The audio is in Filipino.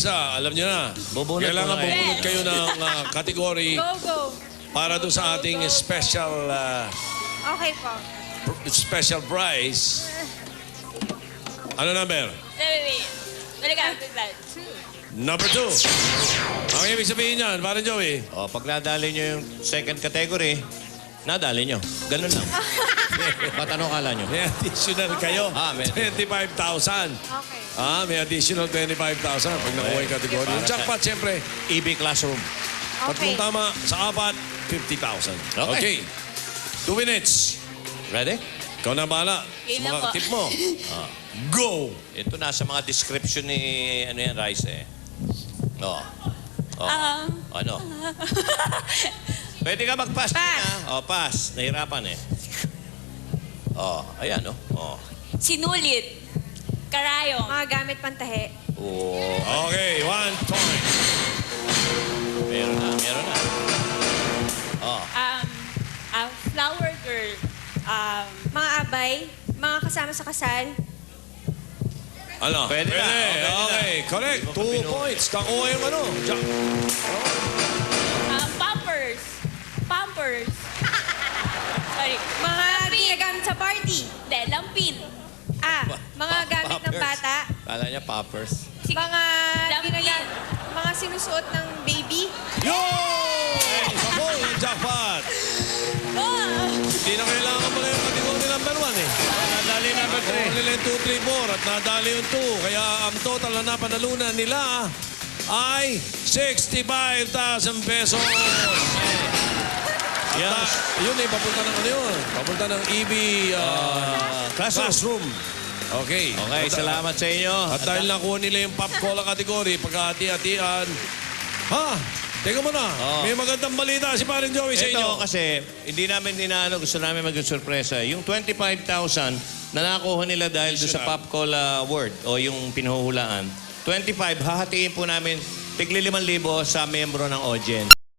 isa, alam niyo na. Bubunot Kailangan muna kayo. bubunot kayo ng category Go, go. para doon sa ating special Okay po. special prize. Ano number? Wait. Balikan. Number 2. Ang ibig sabihin niyan, parang Joey. O, pag nadali nyo yung second category, nadali nyo. Ganun lang. Ba't ano kala nyo? May additional kayo. May 25,000. Okay. May additional 25,000 pag nakuha yung category. Para Yung sa- jackpot, siyempre, EB Classroom. pag Okay. kung tama sa apat, 50,000. Okay. 2 minutes. Ready? Ikaw na bahala. Game Sa na mga po. tip mo. Go! Ito nasa mga description ni ano yan, Rice eh. O. Ano? Pwede ka mag-pass. Pass. O, pass. Nahirapan eh. O, ayan o. O. Sinulit. Karayong. Mga gamit pantahe. O. Okay, 1 point. Meron na, meron na. O. Flower girl. Mga abay. Mga kasama sa kasal. Ano? Pwede na. Okay, correct. 2 points. Nakuha yung ano. Pampers. Pampers. Sorry. Mga ginagamit sa party. Hindi, lampin. Mga gamit ng Poppers. bata. Kala niya poppers. Mga Lampin. mga sinusuot ng baby. Yo! Sabol ng jackpot. Hindi na kailangan pala yung category number 1 eh. Nadali number Nakuha nila yung 2, 3, 4 at nadali yung 2. Kaya ang total na napanalunan nila ay 65,000 pesos. At Yes. yun eh, papunta ng ano yun? Papunta ng EB classroom. Okay. Okay, salamat sa inyo. At dahil nakuha nila yung pop cola category, pagkahati-hatian. Teka muna. May magandang balita si Parin Joey sa inyo. Ito kasi, hindi namin inaano, gusto namin maging sorpresa. Yung 25,000 na nakuha nila dahil doon sa Pop Cola Award o yung pinuhulaan, 25, hahatiin po namin tigli 5,000 sa membro ng audience.